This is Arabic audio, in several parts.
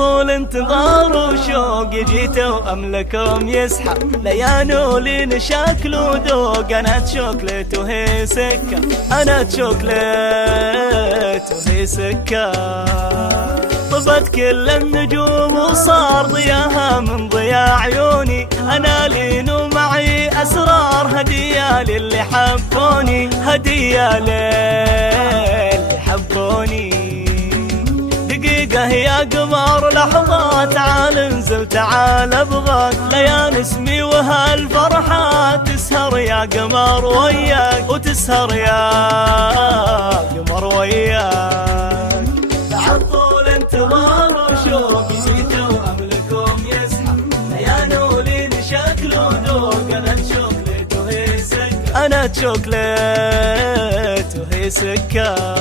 طول انتظار وشوق جيت واملكم يسحب ليانولين شكل وذوق. انا شوكليت وهي سكر، انا شوكليت وهي سكر. طفت كل النجوم وصار ضياها من ضياء عيوني. انا لين ومعي اسرار هدية للي حبوني، هدية للي حبوني. دقيقة يا قمر لحظة، تعال انزل تعال ابغاك. ليان اسمي وهالفرحة تسهر يا قمر وياك، وتسهر يا قمر وياك. تعطول انتظار وشوق جيت واملكم يسحب ليانولين شكل وذوق. انا شوكليت وهي سكر، انا شوكليت وهي سكر.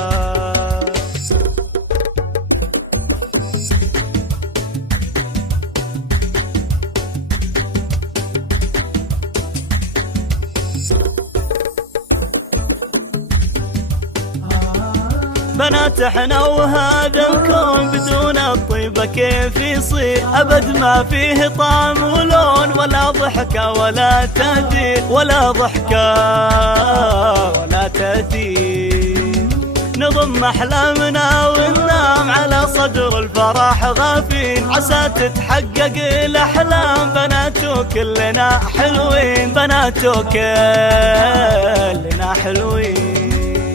بنات احنا وهذا الكون بدون الطيبة كيف يصير؟ ابد ما فيه طعم ولون، ولا ضحكة ولا تأثير، ولا ضحكة ولا تأثير. نضم احلامنا وننام على صدر الفرح غافين، عسى تتحقق الاحلام. بناتو كلنا حلوين، بناتو كلنا حلوين.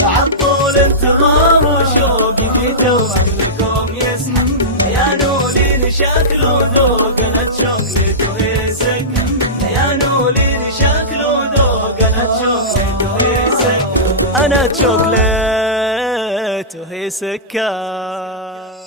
عطول انتظار وشوق جيت واملكم يسحب ليانولين شكل وذوق. انا شوكليت وهي سكر، ليانولين شكل وذوق. انا شوكليت وهي سكر، انا شوكليت وهي سكر.